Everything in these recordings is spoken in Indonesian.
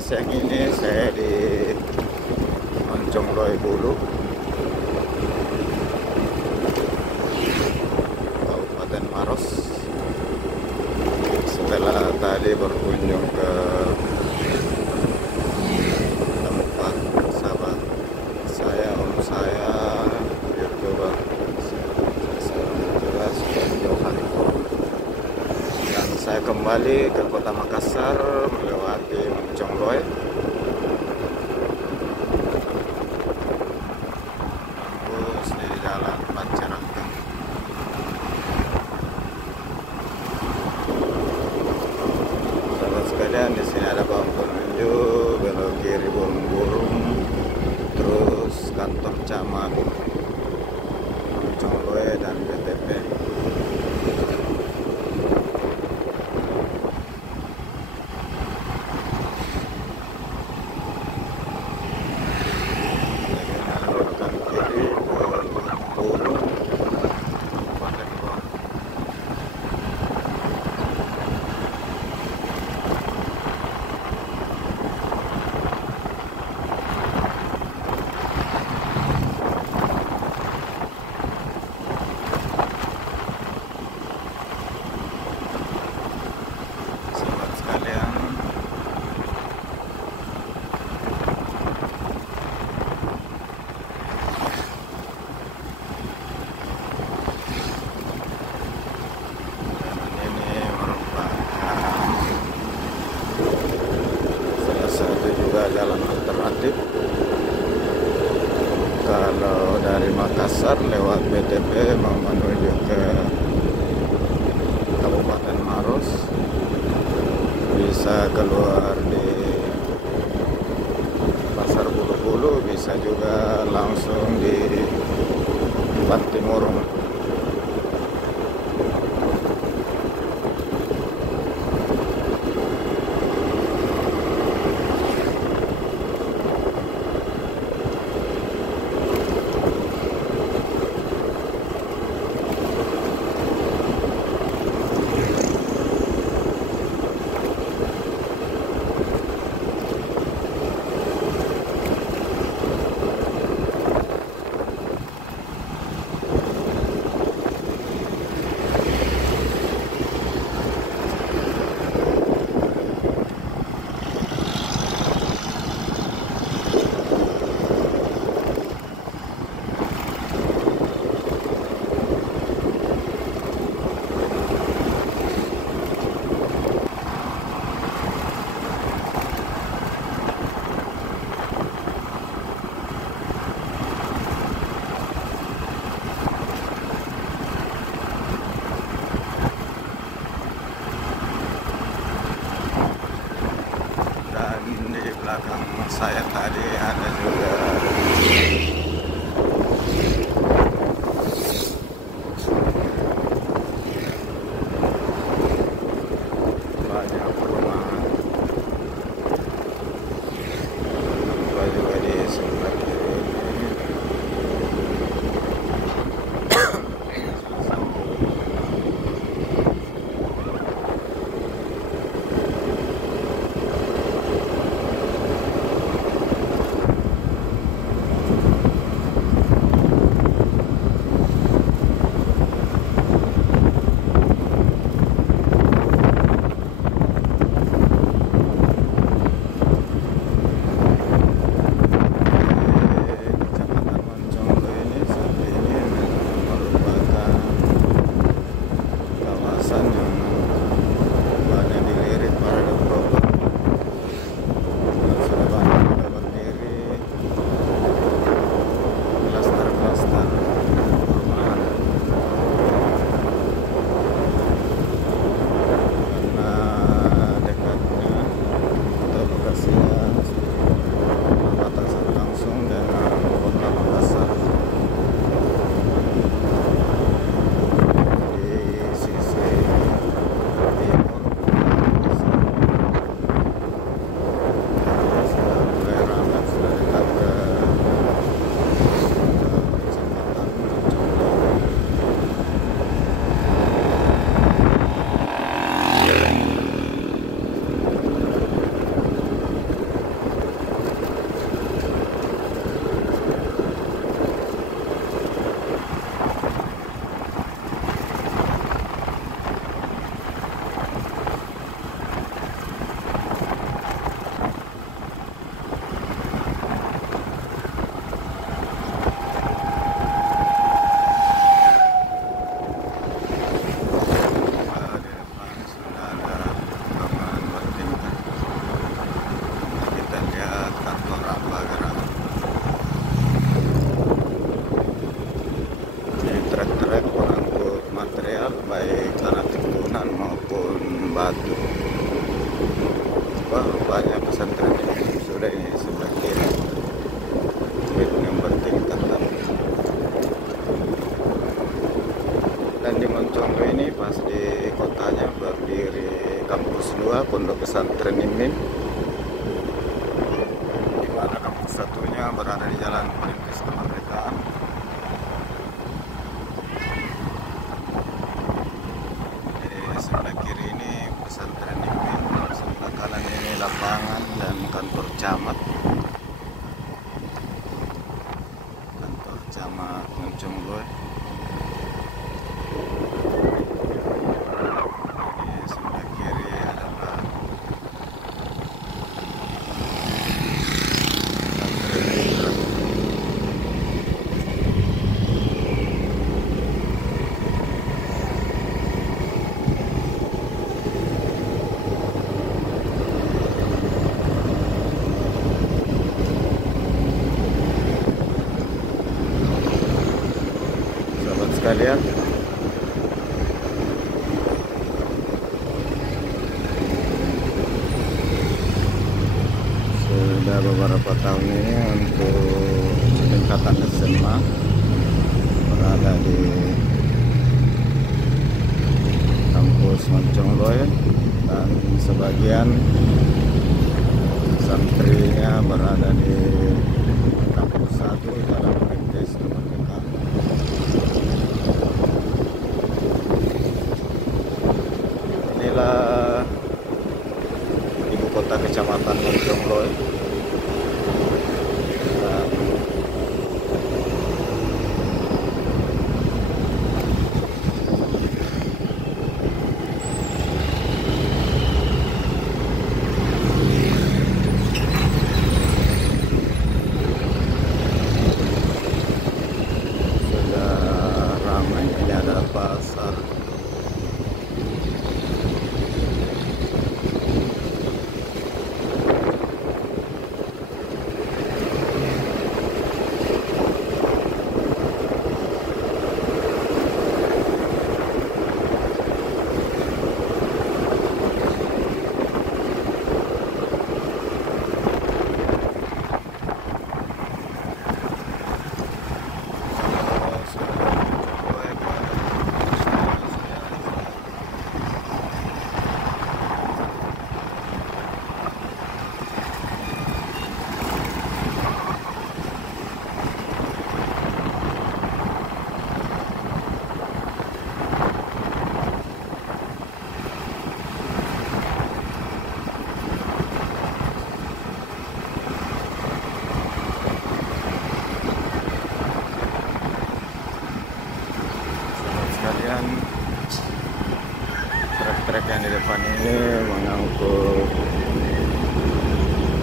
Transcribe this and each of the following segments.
siang ini saya di Moncongloy Bulu, Kabupaten Maros. Setelah tadi berkunjung ke tempat sahabat saya, om saya, YouTuber juga sudah jauh hari. Dan saya kembali ke kota Makassar melewati Moncongloy. Tembus di jalan Pancarangka. Sahabat sekalian, di sini ada bawang penunjuk, belok kiri burung-burung, terus kantor camat Moncongloy dan BTP. Jalan alternatif kalau dari Makassar lewat BTP mau menuju ke Kabupaten Maros, bisa keluar di Pasar Bulu-Bulu, bisa juga langsung di Bantimurung. pas di kotanya berdiri kampus 2 Pondok Pesantren Imin, di mana kampus satunya berada di Jalan Perintis Kemerdekaan. Di sebelah kiri ini pesantren Imin, sebelah kanan ini lapangan dan kantor camat. Kantor camat Moncongloe. Sekalian, sudah beberapa tahun ini untuk tingkatan SMA berada di kampus Moncongloe, dan sebagian santrinya berada di kampus 1 Jalan Perintis Kemerdekaan. Inilah ibu kota kecamatan Moncongloe. Sudah ramai, ini ada pasar. Sekalian, truk-truk yang di depan ini mengangkut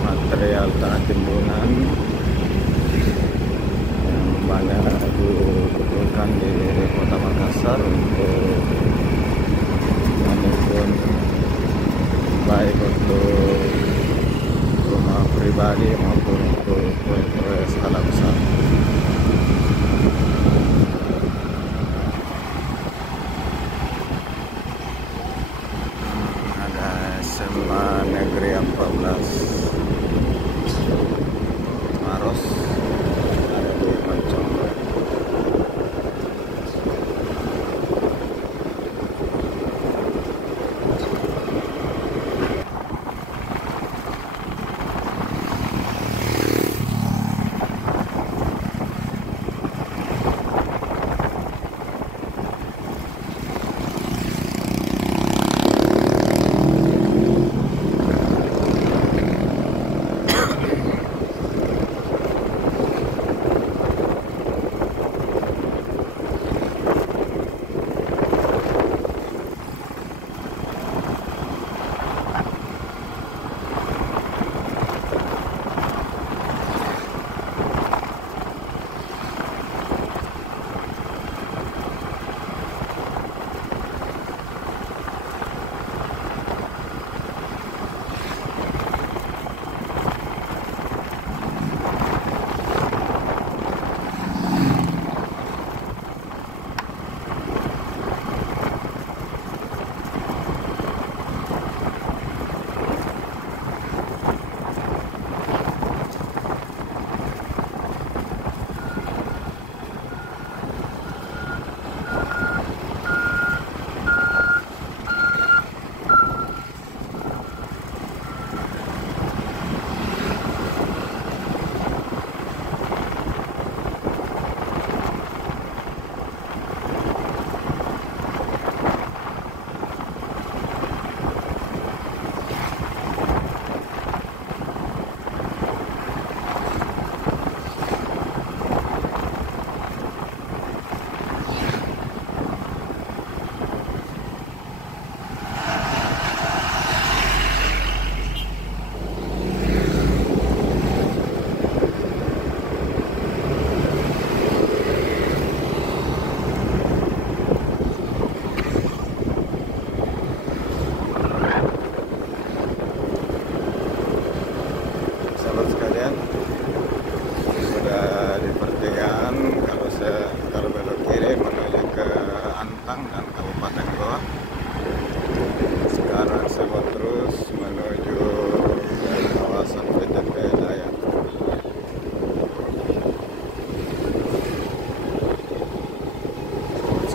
material tanah timbunan yang banyak dibutuhkan di Kota Makassar untuk menimbun, baik untuk rumah pribadi maupun untuk proyek-proyek skala besar. SMA Negeri 14 Maros ada di Moncongloe.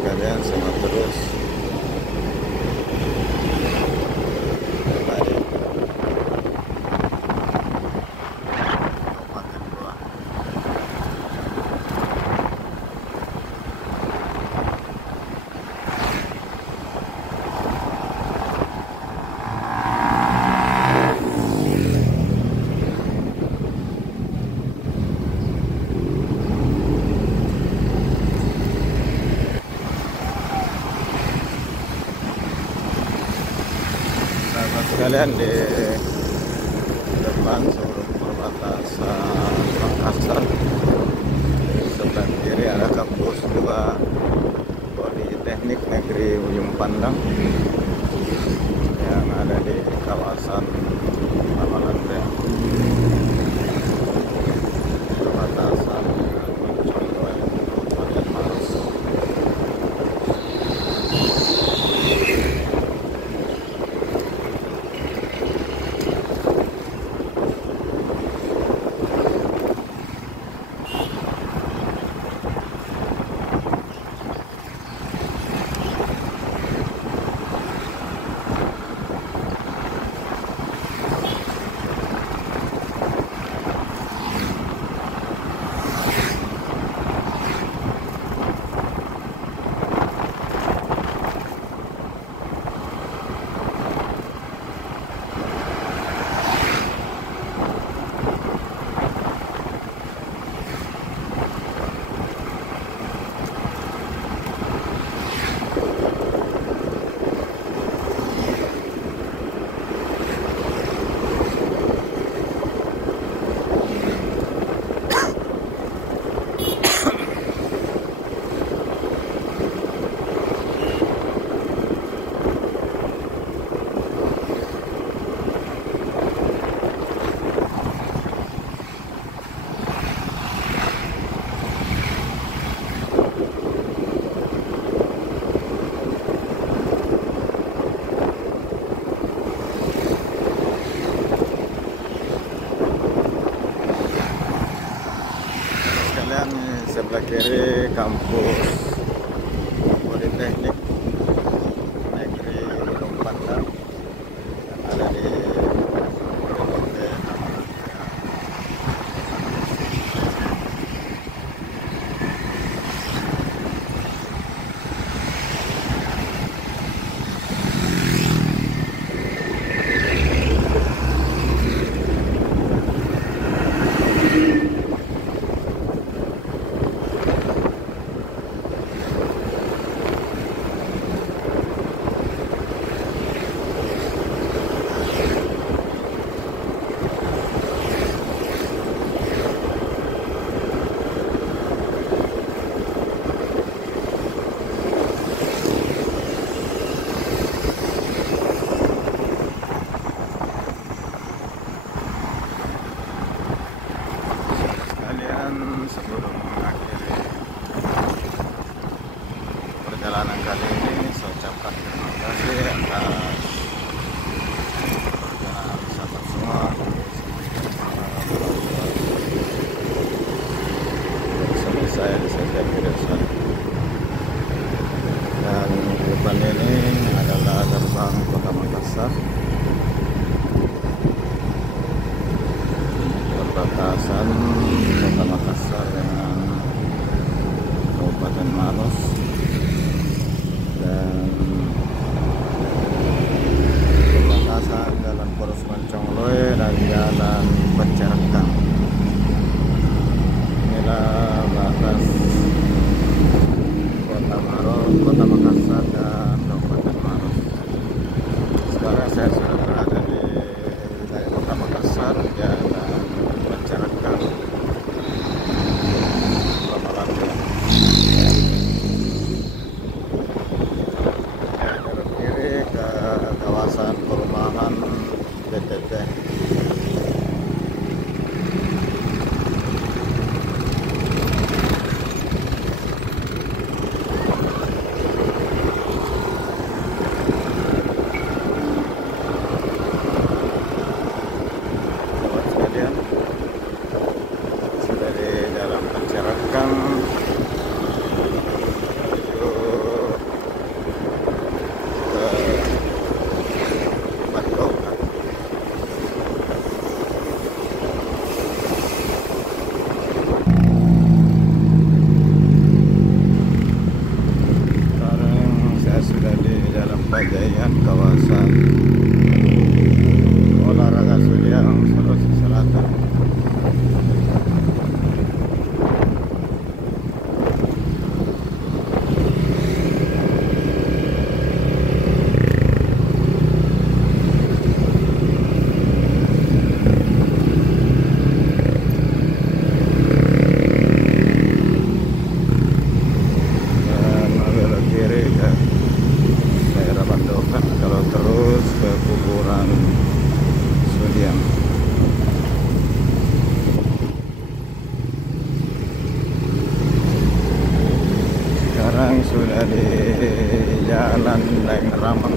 sekalian, sama terus dari Kabupaten Goa. Sahabat sekalian, di depan sebelum perbatasan Makassar, sebelah kiri ada kampus 2 Politeknik Negeri Ujung Pandang yang ada di kawasan Tamalanda, perbatasan Contoh, Kabupaten Maros. Sekalian, sebelah kiri kampus Politeknik Negeri Ujung Pandang yang ada di Kabupaten Tamalanda. Sebelum mengakhiri perjalanan kali ini, saya ucapkan terima kasih atas perjalanan sahabat semua. Bersama saya di Sosial Media. Dan di depan ini adalah gerbang Kota Makassar, perbatasan Kota Makassar dengan Kabupaten Maros, dan sekarang sudah di Jalan Daeng Ramang.